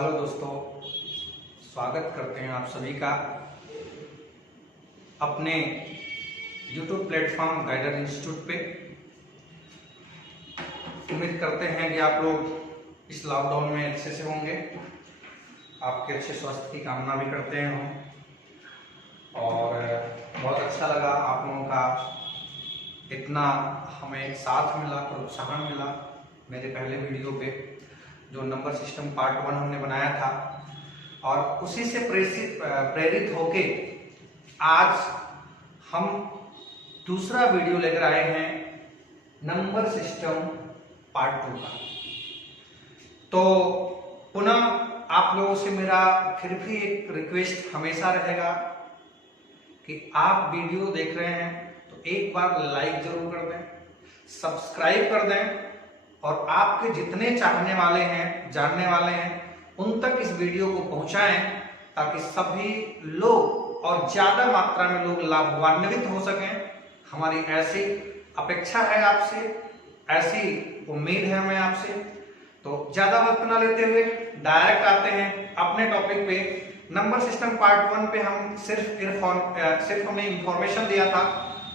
Hello दोस्तों, स्वागत करते हैं आप सभी का अपने YouTube प्लेटफॉर्म गाइडर इंस्टीट्यूट पे। उम्मीद करते हैं कि आप लोग इस लॉकडाउन में अच्छे से होंगे, आपके अच्छे स्वास्थ्य की कामना भी करते हैं हम। और बहुत अच्छा लगा आप लोगों का इतना हमें साथ मिला, प्रोत्साहन मिला मेरे पहले वीडियो पे जो नंबर सिस्टम पार्ट 1 हमने बनाया था, और उसी से प्रेरित होके आज हम दूसरा वीडियो लेकर आए हैं नंबर सिस्टम पार्ट 2 का। तो पुनः आप लोगों से मेरा फिर भी एक रिक्वेस्ट हमेशा रहेगा कि आप वीडियो देख रहे हैं तो एक बार लाइक जरूर कर दें, सब्सक्राइब कर दें, और आपके जितने चाहने वाले हैं, जानने वाले हैं, उन तक इस वीडियो को पहुंचाएं ताकि सभी लोग और ज्यादा मात्रा में लोग लाभान्वित हो सकें। हमारी ऐसी अपेक्षा है आपसे, ऐसी उम्मीद है हमें आपसे। तो ज्यादा वक्त ना लेते हुए डायरेक्ट आते हैं अपने टॉपिक पे। नंबर सिस्टम पार्ट 1 पे हम सिर्फ हमने इंफॉर्मेशन दिया था,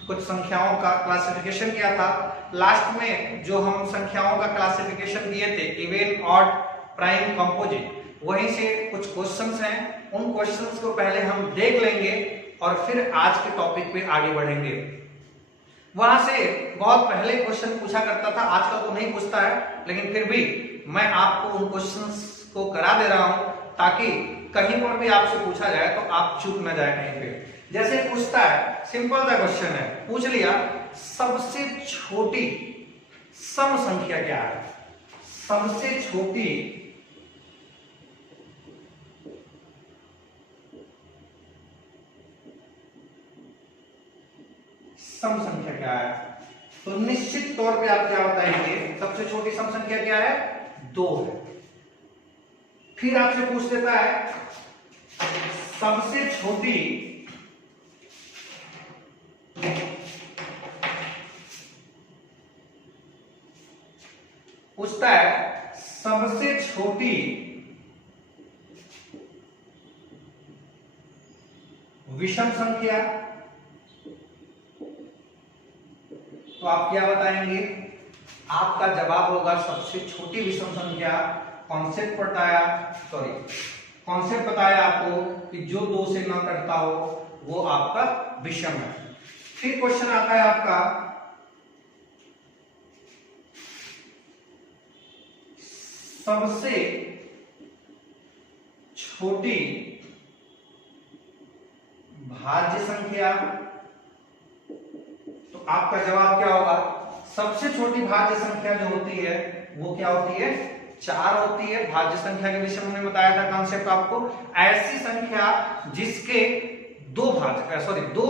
कुछ संख्याओं का क्लासिफिकेशन किया था। लास्ट में जो हम संख्याओं का क्लासिफिकेशन दिए थे, इवन, ऑड, प्राइम, कंपोजिट, वहीं से कुछ क्वेश्चंस हैं। उन क्वेश्चंस को पहले हम देख लेंगे और फिर आज के टॉपिक पे आगे बढ़ेंगे। वहां से बहुत पहले क्वेश्चन पूछा करता था, आजकल तो नहीं पूछता है, लेकिन फिर भी मैं आपको उन क्वेश्चंस को करा दे रहा हूं ताकि कहीं पर भी आपसे पूछा जाए तो आप चूक न जाए कहीं पे। जैसे पूछता है, सिंपल सा क्वेश्चन है, पूछ लिया सबसे छोटी सम संख्या क्या है। सबसे छोटी सम संख्या क्या है, तो निश्चित तौर पे आप क्या बताएंगे, सबसे छोटी सम संख्या क्या है, 2 है। फिर आपसे पूछ देता है सबसे छोटी पूछता है सबसे छोटी विषम संख्या। तो आप क्या बताएंगे, आपका जवाब होगा सबसे छोटी विषम संख्या। कॉन्सेप्ट बताया आपको कि जो 2 से ना कटता हो वो आपका विषम है। फिर क्वेश्चन आता है आपका सबसे छोटी भाज्य संख्या। तो आपका जवाब क्या होगा, सबसे छोटी भाज्य संख्या जो होती है वो क्या होती है, 4 होती है। भाज्य संख्या के विषय में बताया था कॉन्सेप्ट आपको, ऐसी संख्या जिसके 2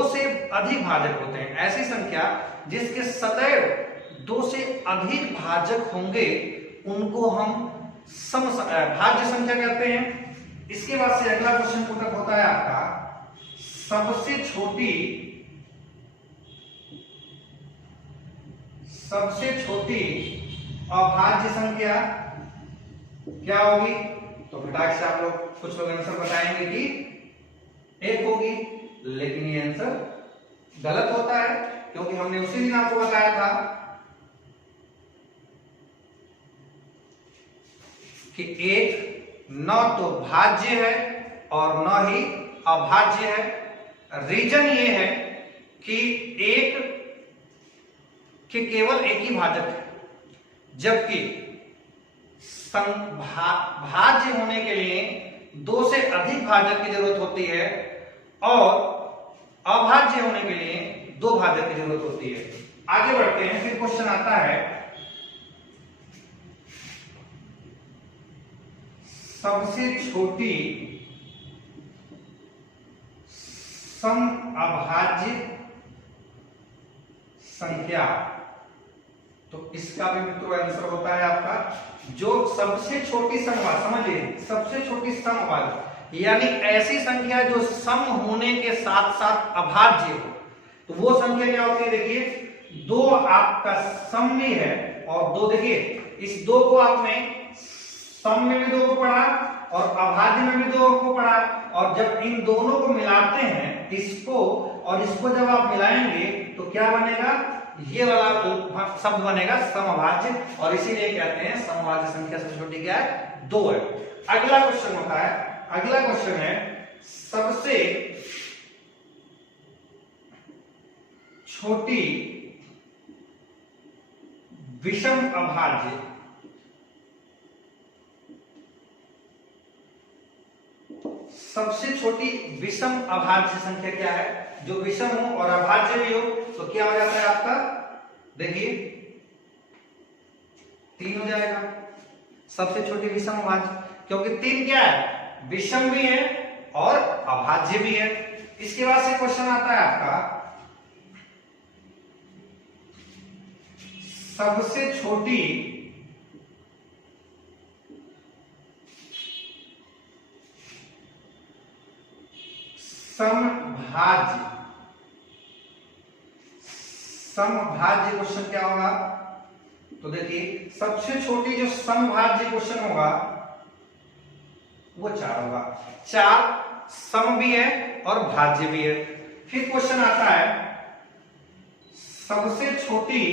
से अधिक भाजक होते हैं, ऐसी संख्या जिसके सदैव 2 से अधिक भाजक होंगे उनको हम भाज्य संख्या कहते हैं। इसके बाद से अगला क्वेश्चन पुटअप होता है आपका सबसे छोटी अभाज्य संख्या क्या होगी। तो फटाक से आप लोग कुछ लोग आंसर बताएंगे कि 1 होगी, लेकिन ये आंसर गलत होता है, क्योंकि हमने उसी दिन आपको बताया था कि 1 न तो भाज्य है और न ही अभाज्य है। रीजन ये है कि 1 के केवल एक ही भाजक है, जबकि भाज्य होने के लिए 2 से अधिक भाजक की जरूरत होती है और अभाज्य होने के लिए 2 भाजक की जरूरत होती है। आगे बढ़ते हैं। फिर क्वेश्चन आता है सबसे छोटी सम अभाज्य संख्या। तो इसका भी मित्रों आंसर होता है आपका जो सबसे छोटी समवाद, समझिए सबसे छोटी समवाद यानी ऐसी संख्या जो सम होने के साथ साथ अभाज्य हो। तो वो संख्या क्या होती है, देखिए 2 आपका सम में है और 2, देखिए इस 2 को आपने सम में भी 2 को पढ़ा और अभाज्य में भी 2 को पढ़ा, और जब इन दोनों को मिलाते हैं, इसको और इसको जब आप मिलाएंगे तो क्या बनेगा, ये वाला शब्द बनेगा समअभाज्य, और इसीलिए कहते हैं समअभाज्य संख्या सबसे छोटी क्या है, 2 है। अगला क्वेश्चन होता है, अगला क्वेश्चन है सबसे छोटी विषम अभाज्य। सबसे छोटी विषम अभाज्य संख्या क्या है, जो विषम हो और अभाज्य भी हो, तो क्या हो जाता है आपका, देखिए 3 हो जाएगा सबसे छोटी विषम अभाज्य, क्योंकि 3 क्या है, विषम भी है और अभाज्य भी है। इसके बाद से क्वेश्चन आता है आपका सबसे छोटी समभाज्य। समभाज्य क्वेश्चन क्या होगा, तो देखिए सबसे छोटी जो समभाज्य क्वेश्चन होगा वो 4 होगा। 4 सम भी है और भाज्य भी है। फिर क्वेश्चन आता है सबसे छोटी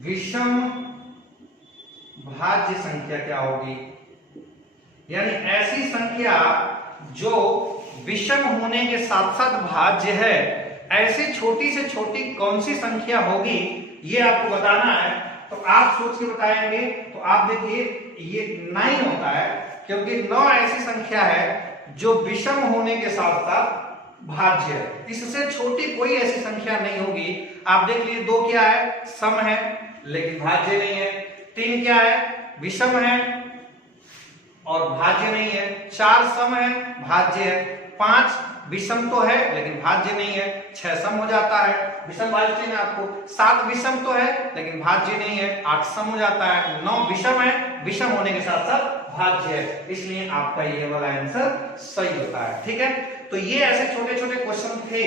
विषम भाज्य संख्या क्या होगी, यानी ऐसी संख्या जो विषम होने के साथ साथ भाज्य है, ऐसी छोटी से छोटी कौन सी संख्या होगी, ये आपको बताना है। तो आप सोच के बताएंगे, तो आप देखिए ये 9 होता है, क्योंकि 9 ऐसी संख्या है जो विषम होने के साथ साथ भाज्य है। इससे छोटी कोई ऐसी संख्या नहीं होगी। आप देख लीजिए 2 क्या है, सम है लेकिन भाज्य नहीं है। 3 क्या है, विषम है और भाज्य नहीं है। 4 सम है, भाज्य है। 5 विषम तो है लेकिन भाज्य नहीं है, 6 सम हो जाता है, विषम भाज्य चाहिए आपको। 7 विषम तो है लेकिन भाज्य नहीं है, 8 सम हो जाता है। 9 विषम है, विषम होने के साथ साथ भाज्य है, इसलिए आपका ये वाला आंसर सही होता है। ठीक है, तो ये ऐसे छोटे छोटे क्वेश्चन थे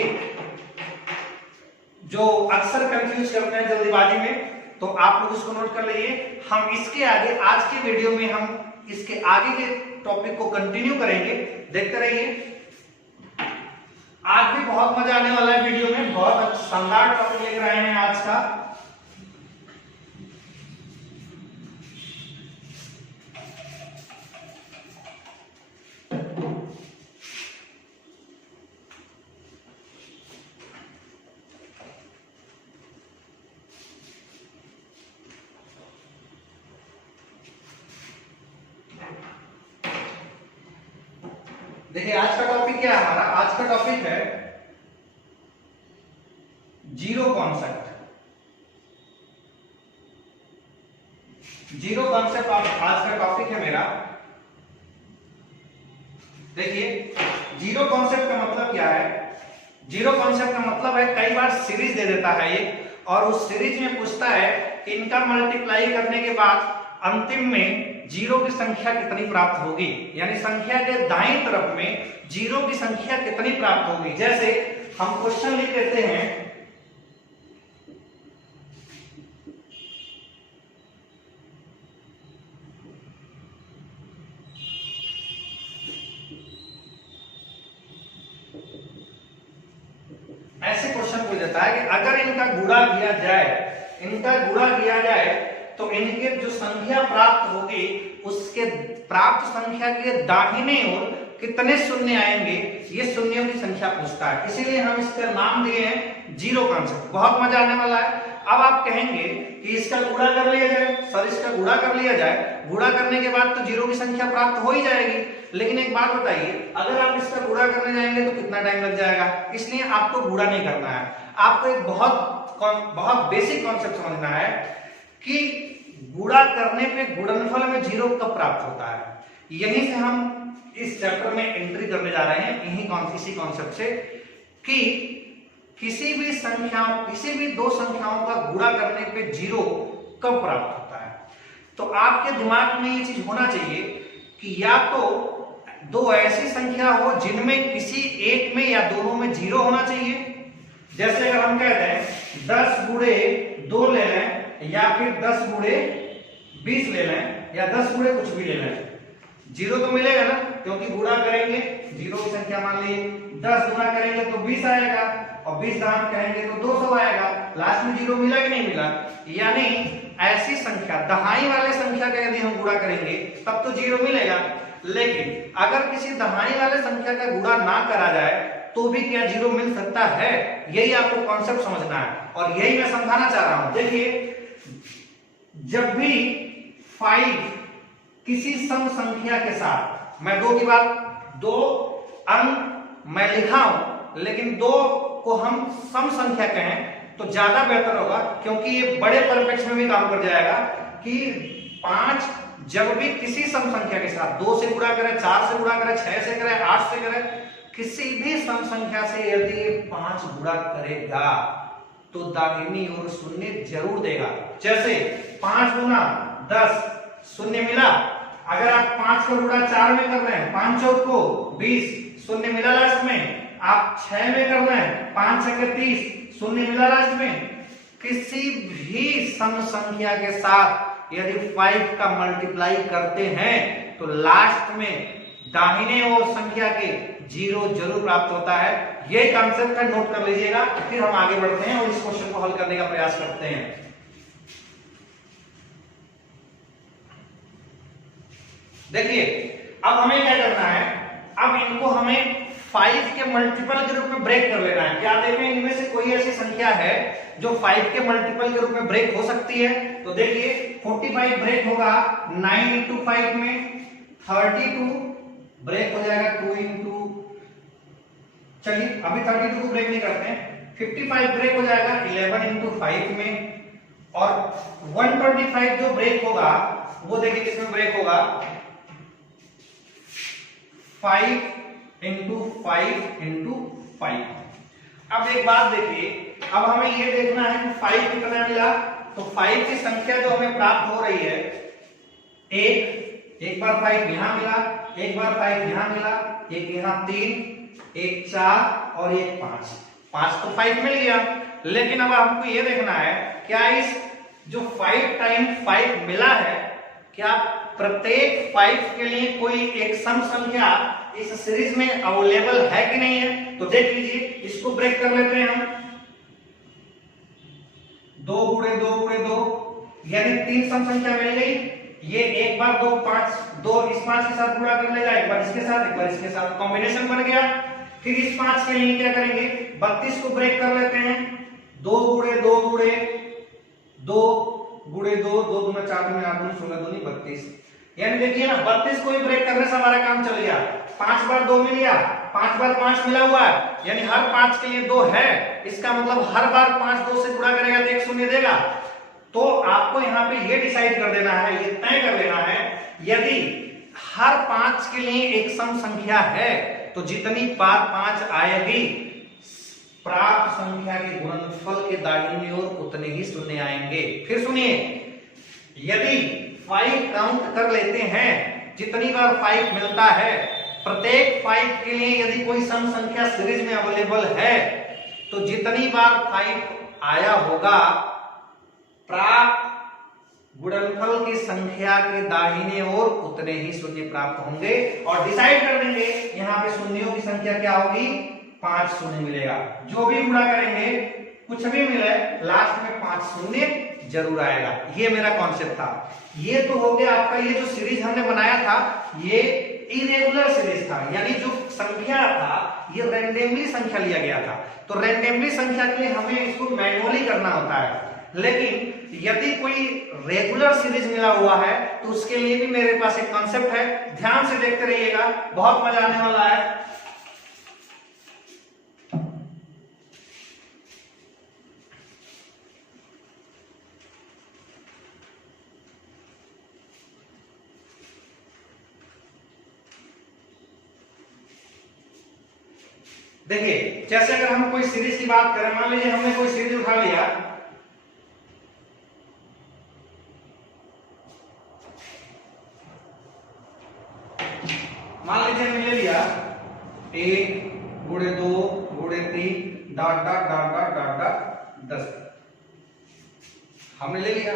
जो अक्सर कंफ्यूज करते हैं जल्दीबाजी में, तो आप लोग इसको नोट कर लीजिए। हम इसके आगे, आज के वीडियो में हम इसके आगे के टॉपिक को कंटिन्यू करेंगे, देखते रहिए। आज भी बहुत मजा आने वाला है वीडियो में, बहुत शानदार टॉपिक लेकर आए हैं आज का। देखिए आज का टॉपिक क्या है हमारा, आज का टॉपिक है जीरो कॉन्सेप्ट। जीरो कॉन्सेप्ट आज का टॉपिक है मेरा। देखिए जीरो कॉन्सेप्ट का मतलब क्या है, जीरो कॉन्सेप्ट का मतलब है कई बार सीरीज दे देता है ये, और उस सीरीज में पूछता है कि इनका मल्टीप्लाई करने के बाद अंतिम में जीरो की संख्या कितनी प्राप्त होगी, यानी संख्या के दाईं तरफ में जीरो की संख्या कितनी प्राप्त होगी। जैसे हम क्वेश्चन लिख लेते हैं, ऐसे क्वेश्चन पूछ देता है कि अगर इनका गुणा किया जाए, इनका गुणा किया जाए तो इनके जो संख्या प्राप्त होगी उसके प्राप्त संख्या के दाहिने ओर कितने शून्य आएंगे, ये शून्यों की संख्या पूछता है। इसीलिए हम इसका नाम दिए हैं जीरो कॉन्सेप्ट। बहुत मजा आने वाला है। अब आप कहेंगे कि इसका गुणा कर लिया जाए, सर इसका गुणा कर लिया जाए, गुणा करने के बाद तो जीरो की संख्या प्राप्त हो ही जाएगी, लेकिन एक बात बताइए, अगर आप इसका गुणा करने जाएंगे तो कितना टाइम लग जाएगा। इसलिए आपको गुणा नहीं करना है, आपको एक बहुत बेसिक कॉन्सेप्ट समझना है कि गुणा करने पे गुणनफल में जीरो कब प्राप्त होता है। यहीं से हम इस चैप्टर में एंट्री करने जा रहे हैं, इसी कॉन्सेप्ट से, कि किसी भी संख्याओं, किसी भी दो संख्याओं का गुणा करने पे जीरो कब प्राप्त होता है। तो आपके दिमाग में ये चीज होना चाहिए कि या तो दो ऐसी संख्या हो जिनमें किसी एक में या दोनों में जीरो होना चाहिए। जैसे अगर हम कहते हैं 10 गुणे 2 ले लें, या फिर 10 गुणे 20 ले लें या 10 गुणे कुछ भी ले लें, जीरो तो मिलेगा ना, क्योंकि गुणा करेंगे जीरो की संख्या मान लीजिए 10 गुणा करेंगे तो 20 आएगा और 20 दान करेंगे तो 200 आएगा, लास्ट में जीरो मिला कि नहीं मिला। यानी ऐसी संख्या दहाई वाले संख्या का यदि हम गुणा करेंगे तब तो जीरो मिलेगा, लेकिन अगर किसी दहाई वाले संख्या का गुणा ना करा जाए तो भी क्या जीरो मिल सकता है, यही आपको कॉन्सेप्ट समझना है और यही मैं समझाना चाह रहा हूं। देखिए, जब भी 5 किसी सम संख्या के साथ, मैं दो की बात, दो अंक मैं लिखा हूं लेकिन दो को हम सम संख्या कहें तो ज्यादा बेहतर होगा, क्योंकि ये बड़े परिप्रेक्ष्य में भी काम कर जाएगा कि 5 जब भी किसी सम संख्या के साथ 2 से गुणा करें, 4 से गुणा करें, 6 से करें, 8 से करें, किसी भी सम संख्या से यदि 5 गुणा करेगा तो दाहिनी ओर शून्य जरूर देगा। जैसे 5 गुना 10 शून्य मिला, अगर आप 5 का गुणा 4 में कर रहे हैं, 5 चौक को 20 शून्य मिला लास्ट में, आप 6 में कर रहे हैं, 5 छक्के 30 शून्य मिला लास्ट में। किसी भी सम संख्या के साथ यदि 5 का मल्टीप्लाई करते हैं तो लास्ट में दाहिने ओर संख्या के जीरो जरूर प्राप्त होता है। ये कॉन्सेप्ट है, नोट कर लीजिएगा। फिर हम आगे बढ़ते हैं और इस क्वेश्चन को हल करने का प्रयास करते हैं। देखिए, अब हमें क्या करना है, अब इनको हमें 5 के मल्टीपल के रूप में ब्रेक कर लेना है। क्या देखें, इनमें से कोई ऐसी संख्या है जो 5 के मल्टीपल के रूप में ब्रेक हो सकती है। तो देखिए 45 ब्रेक होगा 9 इंटू 5 में, 32 ब्रेक हो जाएगा 2 इंटू, चलिए अभी 32 को ब्रेक नहीं करते हैं, 55 ब्रेक हो जाएगा 11 इंटू 5 में, और 125 जो ब्रेक होगा वो देखिए किसमें ब्रेक होगा, 5 इंटू 5 इंटू 5। अब एक बात देखिए, अब हमें ये देखना है कि 5 कितना मिला, तो 5 की संख्या जो हमें प्राप्त हो रही है, एक बार 5 यहां मिला, एक बार 5 यहां मिला, एक यहां 3, एक 4 और एक 5। 5 तो 5 मिल गया, लेकिन अब हमको ये देखना है क्या इस जो 5 टाइम 5 मिला है, क्या प्रत्येक 5 के लिए कोई एक सम संख्या इस सीरीज में अवेलेबल है कि नहीं है। तो देख लीजिए, इसको ब्रेक कर लेते हैं हम, 2 गुणे 2 गुणे 2 यानी 3 सम संख्या मिल गई। ये एक बार 2 5 2 इस 5 के साथ गुणा कर लेगा, एक बार इसके साथ, एक बार इसके साथ, कॉम्बिनेशन बन गया। फिर इस 5 के लिए क्या करेंगे, 32 को ब्रेक कर लेते हैं, 2 गुणे 2 गुणे 2 गुणे 2, 2 दूना 4 दूना 8 दूना 16 दूनी 32, यानी देखिए ना 32 को ही ब्रेक करने से हमारा काम चल गया। 5 बार 2 मिल गया, 5 बार 5 मिला हुआ है, यानी हर 5 के लिए 2 है, इसका मतलब हर बार 5 2 से गुणा करेगा तो एक शून्य देगा। तो आपको यहाँ पे ये डिसाइड कर देना है, ये तय कर लेना है, यदि हर 5 के लिए एक सम संख्या है तो जितनी बार 5 आएगी प्राप्त संख्या के गुणनफल के दाहिनी ओर उतने ही शून्य आएंगे। फिर सुनिए, यदि 5 काउंट कर लेते हैं, जितनी बार 5 मिलता है, प्रत्येक 5 के लिए यदि कोई सम संख्या सीरीज में अवेलेबल है तो जितनी बार 5 आया होगा प्राप्त गुणनफल की संख्या के दाहिने ओर उतने ही शून्य प्राप्त होंगे, और डिसाइड कर देंगे यहाँ पे शून्यों की संख्या क्या होगी, 5 शून्य मिलेगा। जो भी गुणा करेंगे कुछ भी मिले, लास्ट में 5 शून्य जरूर आएगा। ये मेरा कॉन्सेप्ट था। ये तो हो गया आपका, ये जो सीरीज हमने बनाया था ये इरेगुलर सीरीज था, यानी जो संख्या था ये रैंडमली संख्या लिया गया था। तो रैंडमली संख्या के लिए हमें इसको मैनुअली करना होता है, लेकिन यदि कोई रेगुलर सीरीज मिला हुआ है तो उसके लिए भी मेरे पास एक कॉन्सेप्ट है। ध्यान से देखते रहिएगा, बहुत मजा आने वाला है। देखिए, जैसे अगर हम कोई सीरीज की बात करें, मान लीजिए हमने कोई सीरीज उठा लिया, मान लीजिए हमने ले लिया 1 गुणे 2 गुणे 3 dot dot dot dot dot dot 10, हमने ले लिया।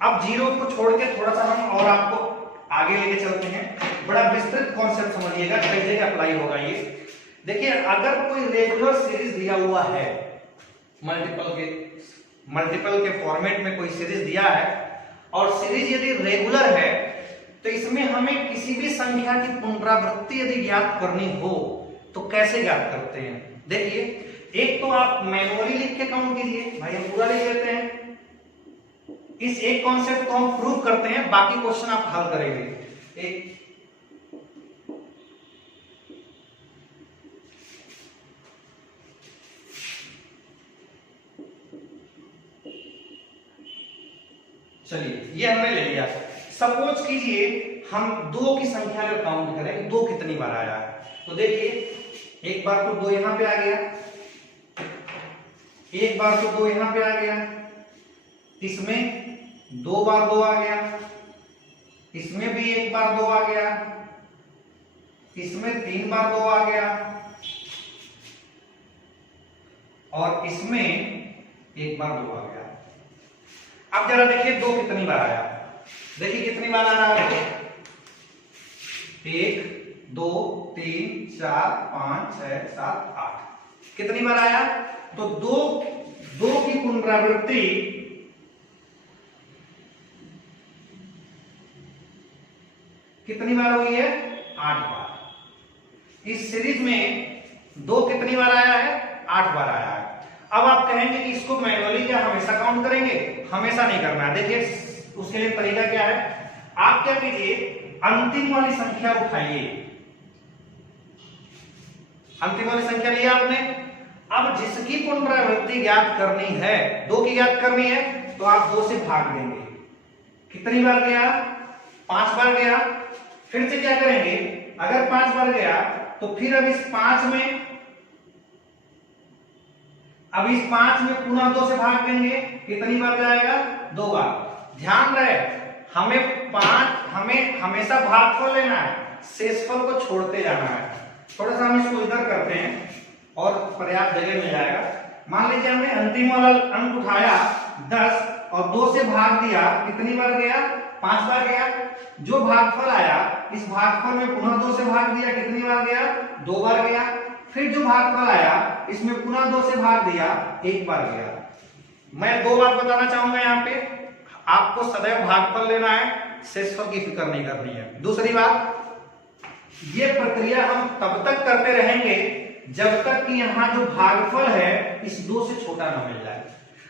अब जीरो को छोड़ के थोड़ा सा हम और आपको आगे लेके चलते हैं। बड़ा विस्तृत कॉन्सेप्ट समझिएगा, कई जगह अप्लाई होगा ये। देखिए, अगर कोई रेगुलर सीरीज दिया हुआ है, मल्टीपल के फॉर्मेट में कोई सीरीज दिया है और सीरीज यदि रेगुलर है, तो इसमें हमें किसी भी संख्या की पुनरावृत्ति यदि ज्ञात करनी हो तो कैसे ज्ञात करते हैं। देखिए, एक तो आप मैनुअली लिख के काउंट कीजिए, भाई हम पूरा लिख लेते हैं। इस एक कॉन्सेप्ट को हम प्रूव करते हैं, बाकी क्वेश्चन आप हल करेंगे। चलिए, ये हमने ले लिया। सपोज कीजिए हम 2 की संख्या अगर काउंट करें, 2 कितनी बार आया है, तो देखिए एक बार तो 2 यहां पे आ गया, एक बार तो 2 यहां पे आ गया, इसमें 2 बार 2 आ गया, इसमें भी 1 बार 2 आ गया, इसमें 3 बार 2 आ गया और इसमें 1 बार 2 आ गया। अब जरा देखिए 2 कितनी बार आया, देखिए कितनी बार आ रहा है। 1 2 3 4 5 6 7 8 कितनी बार आया, तो 2 की पुनरावृत्ति कितनी बार हुई है, 8 बार। इस सीरीज में 2 कितनी बार आया है, 8 बार आया है। अब आप कहेंगे कि इसको मैनुअली क्या हमेशा काउंट करेंगे, हमेशा नहीं करना है। देखिए उसके लिए तरीका क्या है, आप क्या कीजिए, अंतिम वाली संख्या उठाइए, अंतिम वाली संख्या लिया आपने। अब जिसकी पुनरावृत्ति ज्ञात करनी है, 2 की ज्ञात करनी है, तो आप 2 से भाग देंगे। कितनी बार गया, 5 बार गया। फिर से क्या करेंगे, अगर 5 बार गया तो फिर अब इस 5 में पुनः 2 से भाग देंगे। कितनी बार जाएगा, 2 बार। ध्यान रहे, हमें हमेशा भागफल लेना है, शेषफल को छोड़ते जाना है। थोड़ा सा हम इसको इधर करते हैं और पर्याप्त जगह मिल जाएगा। मान लीजिए हमने अंतिम वाला अंक उठाया 10 और 2 से भाग दिया, कितनी बार गया, 5 बार गया। जो भागफल आया, इस भागफल में पुनः 2 से भाग दिया, कितनी बार गया, 2 बार गया। फिर जो भागफल आया, इसमें पुनः 2 से भाग दिया, 1 बार गया। मैं 2 बार बताना चाहूंगा, यहाँ पे आपको सदैव भागफल लेना है, शेषफल की फिक्र नहीं करनी है। दूसरी बात, ये प्रक्रिया हम तब तक करते रहेंगे जब तक कि यहाँ जो भागफल है इस 2 से छोटा ना मिल जाए।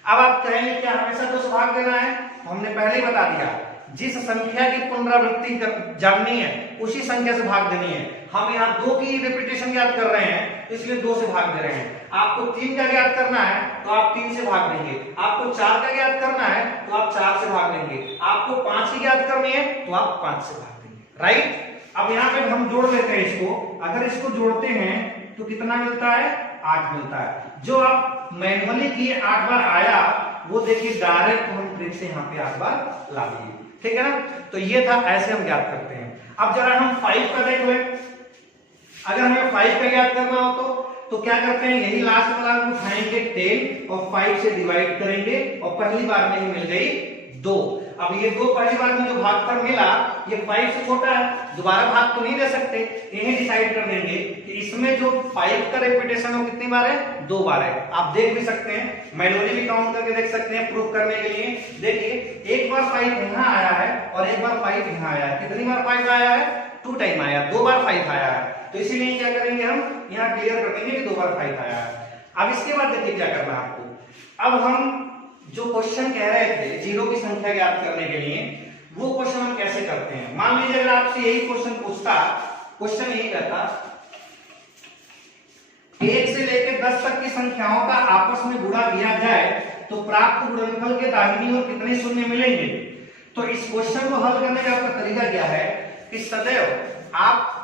अब आप कहेंगे क्या हमेशा 2 से भाग देना है, हमने पहले ही बता दिया, जिस संख्या की पुनरावृत्ति जाननी है उसी संख्या से भाग देनी है। हम यहाँ 2 की रिपीटेशन याद कर रहे हैं, इसलिए 2 से भाग दे रहे हैं। आपको 3 का ज्ञात करना है तो आप 3 से भाग देंगे, आपको 4 का ज्ञात करना है तो आप 4 से भाग देंगे, आपको 5 की ज्ञात करनी है तो आप 5 से भाग देंगे। राइट। अब यहाँ पे हम जोड़ लेते हैं इसको, अगर इसको जोड़ते हैं तो कितना मिलता है, 8 मिलता है। जो आप मैनुअली किए 8 बार आया, वो देखिए डायरेक्ट हम ट्रिक से यहाँ पे 8 बार ला दिए। ठीक है ना, तो ये था, ऐसे हम ज्ञात करते हैं। अब जरा हम 5 का देख लें, अगर हमें 5 का ज्ञात करना हो तो क्या करते हैं, यही लास्ट वाला उठाएंगे 10 और 5 से डिवाइड करेंगे और पहली बार में ही मिल गई 2। अब ये 2 पहली बार में जो भागफल मिला ये 5 से छोटा है, दोबारा भाग तो नहीं दे सकते, यही डिसाइड कर देंगे कि इसमें जो 5 का रिपीटेशन वो कितनी बार है, 2 बार है। आप देख भी सकते हैं, मैनुअली भी काउंट करके देख सकते हैं प्रूफ करने के लिए। देखिए एक बार 5 यहाँ आया है और एक बार 5 यहाँ आया है। कितनी बार 5 आया है, 2 टाइम आया, 2 बार 5 आया है। तो इसीलिए क्या करेंगे, हम यहाँ क्लियर कर देंगे कि 2 बार 5 आया है। अब इसके बाद देखिए क्या करना है आपको। अब हम जो क्वेश्चन कह रहे थे जीरो की संख्या ज्ञात करने के लिए, वो क्वेश्चन हम कैसे करते हैं। मान लीजिए अगर आपसे यही क्वेश्चन पूछता, क्वेश्चन यही कहता 1 से लेकर 10 तक की संख्याओं का आपस में गुणा किया जाए तो प्राप्त गुणनफल के दाहिनी ओर कितने शून्य मिलेंगे। तो इस क्वेश्चन को हल करने का आपका तरीका क्या है कि सदैव आप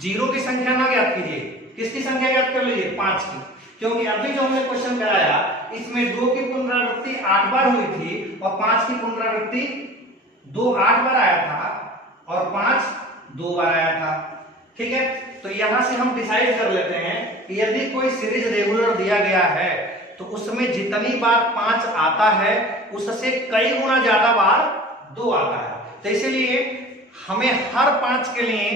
जीरो की संख्या ना ज्ञात कीजिए, किसकी संख्या ज्ञात कर लीजिए, 5 की। क्योंकि अभी जो हमने क्वेश्चन कराया इसमें 2 की पुनरावृत्ति 8 बार हुई थी और 5 की पुनरावृत्ति 2 8 बार आया था और 5 2 बार आया था। ठीक है, तो यहां से हम डिसाइड कर लेते हैं कि यदि कोई सीरीज रेगुलर दिया गया है तो उसमें जितनी बार 5 आता है उससे कई गुना ज्यादा बार 2 आता है। तो इसीलिए हमें हर 5 के लिए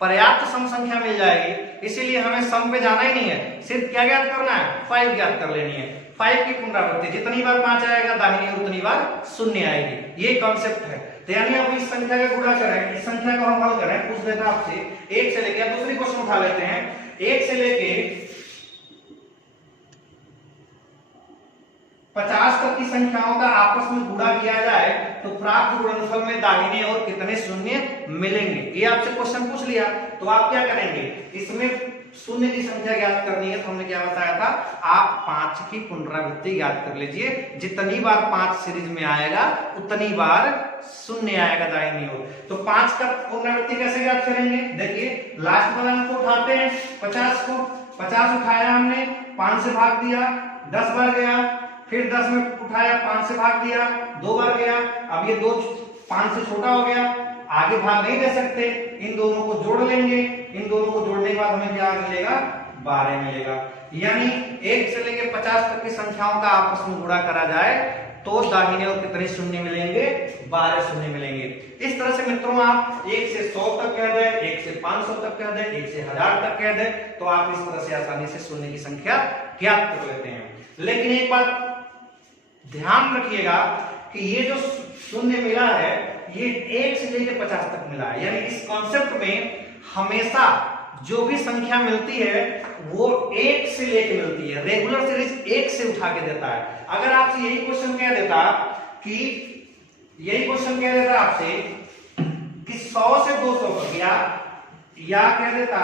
पर्याप्त सम संख्या मिल जाएगी, इसीलिए हमें सम पे जाना ही नहीं है, सिर्फ क्या ज्ञात करना है, 5 ज्ञात कर लेनी है। 5 की पुनरावृत्ति, जितनी बार 5 आएगा दाहिनी ओर उतनी बार 0 आएगी, ये कॉन्सेप्ट है। तो यानी आप इस संख्या का गुणा करें, इस संख्या को हम हल करें, पूछ देता आपसे 1 से लेके, दूसरी क्वेश्चन उठा लेते हैं, 1 से लेके 50 तक की संख्याओं का आपस में गुणा किया जाए तो प्राप्त गुणनफल में दाहिने ओर कितने शून्य मिलेंगे। ये आपसे क्वेश्चन पूछ लिया, तो आप क्या करेंगे, इसमें शून्य की संख्या ज्ञात करनी है। तो हमने क्या बताया था, आप 5 की पुनरावृत्ति ज्ञात कर लीजिए, जितनी बार 5 सीरीज में आएगा उतनी बार शून्य आएगा दाहिनी ओर। तो 5 का पुनरावृत्ति कैसे ज्ञात करेंगे, देखिए लास्ट वाला अंक को उठाते हैं 50 को, 50 उठाया हमने, 5 से भाग दिया, 10 बार गया, फिर 10 में उठाया, 5 से भाग दिया, 2 बार गया, अब ये 2 5 से छोटा हो गया, आगे भाग नहीं दे सकते, इन दोनों को जोड़ लेंगे, इन दोनों को जोड़ने के बाद हमें क्या मिलेगा, 12 मिलेगा। यानी 1 से लेके 50 तक की संख्याओं का आपस में गुणा करा जाए तो दाहिने ओर कितने शून्य मिलेंगे, 12 शून्य मिलेंगे। इस तरह से मित्रों आप 1 से 100 तक कह दें, 1 से 500 तक कह दें, 1 से 1000 तक कह दें, तो आप इस तरह से आसानी से शून्य की संख्या ज्ञात कर लेते हैं। लेकिन एक बात ध्यान रखिएगा कि ये जो शून्य मिला है ये 1 से लेकर 50 तक मिला है, यानी इस कॉन्सेप्ट में हमेशा जो भी संख्या मिलती है वो 1 से लेकर मिलती है, रेगुलर सीरीज 1 से उठा के देता है। अगर आपसे यही क्वेश्चन कह देता आपसे कि 100 से 200 तक, या कह देता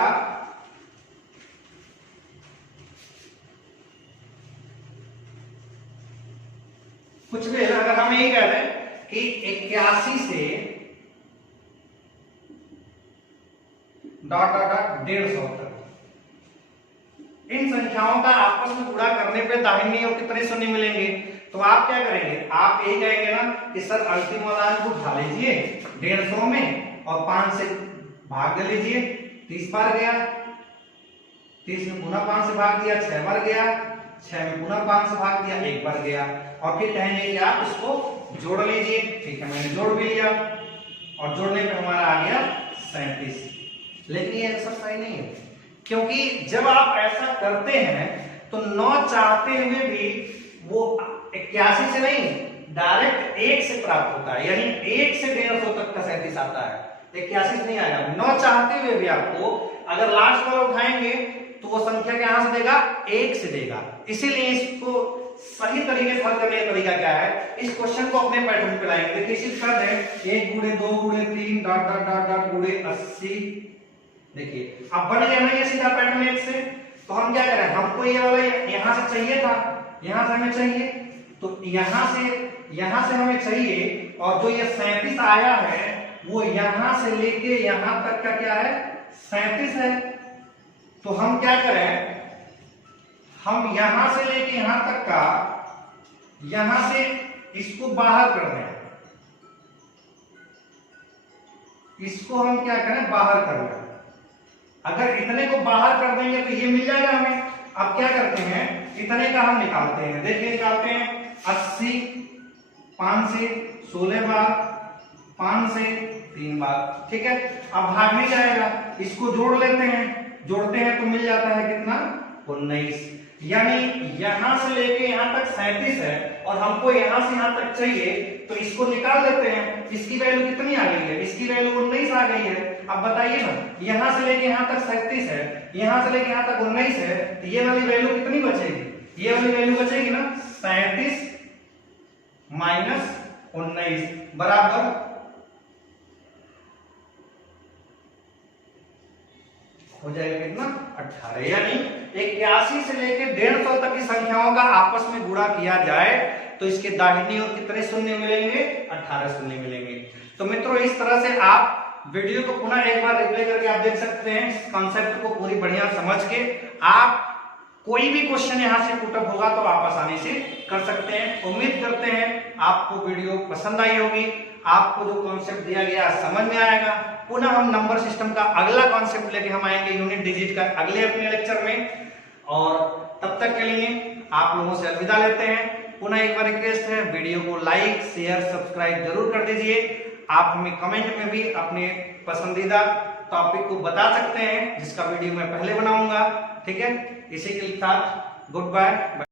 कुछ भी, अगर हम यही कह दें कि 81 से .150 तक, इन संख्याओं का आपस में गुणा करने पे दाहिनी ओर कितने शून्य मिलेंगे, तो आप क्या करेंगे, आप यही कहेंगे ना कि सर अंतिम वाला अंक उठा लीजिए 150 में और 5 से भाग दे लीजिए, 30 बार गया, 30 में पुनः 5 से भाग दिया, 6 बार गया, 6 में पुनः 5 से भाग दिया, 1 बार गया, और फिर कहेंगे कि आप इसको जोड़ लीजिए। ठीक है, मैंने जोड़ भी लिया और जोड़ने पे हमारा आ गया 37। लेकिन ये एक्सरसाइज नहीं है, क्योंकि जब आप ऐसा करते हैं तो 9 चाहते हुए भी वो 81 से नहीं डायरेक्ट 1 से प्राप्त होता है, यानी 1 से 150 तक का 37 आता है, 81 नहीं आएगा। 9 चाहते हुए भी आपको अगर लास्ट वाला उठाएंगे तो वो संख्या कहां से देगा, 1 से देगा। इसीलिए इसको सही तरीके से हल करने का तरीका क्या है, इस क्वेश्चन को अपने पैटर्न पे लाएंगे। देखिए इसी शब्द है 1 गुणे 2 गुणे 3 डॉट डॉट डॉट डॉट गुणे 80। देखिए अब बन गया ना ये सीधा पैटर्न 1 से, तो हम क्या करें, हमको ये वाला यहां से चाहिए था, यहां से हमें चाहिए, तो यहां से हमें चाहिए, और जो ये 37 आया है वो यहां से लेके यहां तक का क्या है, 37 है। तो हम क्या करें, हम यहां से लेके यहां तक का, यहां से इसको बाहर कर दें, इसको हम क्या करें, बाहर कर दें। अगर इतने को बाहर कर देंगे तो ये मिल जाएगा हमें। अब क्या करते हैं, इतने का हम निकालते हैं, देखिए निकालते हैं 80, 5 से 16 बार, 5 से 3 बार, ठीक है। अब भाग नहीं जाएगा, इसको जोड़ लेते हैं, जोड़ते हैं तो मिल जाता है कितना, 19। यानी यहां से लेके यहां तक 37 है और हमको यहां से यहां तक चाहिए, तो इसको निकाल देते हैं। इसकी वैल्यू कितनी आ गई है, इसकी वैल्यू 19 आ गई है। अब बताइए ना, यहां से लेके यहां तक 37 है, यहां से लेके यहां तक 19 है, तो ये वाली वैल्यू कितनी बचेगी, ये वाली वैल्यू बचेगी ना 37 माइनस 19 बराबर हो जाएगा कितना, 18। यानी 81 से लेके 150 तक की संख्याओं का आपस में गुणा किया जाए तो इसके दाहिनी ओर कितने शून्य मिलेंगे, 18 शून्य मिलेंगे। तो मित्रों इस तरह से आप वीडियो को पुनः एक बार रिप्ले करके आप देख सकते हैं, इस कॉन्सेप्ट को पूरी बढ़िया समझ के आप कोई भी क्वेश्चन यहां से पुटअप होगा तो आप आसानी से कर सकते हैं। उम्मीद करते हैं आपको वीडियो पसंद आई होगी, आपको जो कॉन्सेप्ट दिया गया समझ में आएगा। पुनः हम नंबर सिस्टम का अगला कॉन्सेप्ट लेके हम आएंगे यूनिट डिजिट का अगले अपने लेक्चर में, और तब तक के लिए आप लोगों से अलविदा लेते हैं। पुनः एक बार रिक्वेस्ट है, वीडियो को लाइक शेयर सब्सक्राइब जरूर कर दीजिए। आप हमें कमेंट में भी अपने पसंदीदा टॉपिक को बता सकते हैं जिसका वीडियो मैं पहले बनाऊंगा। ठीक है, इसी के साथ गुड बाय।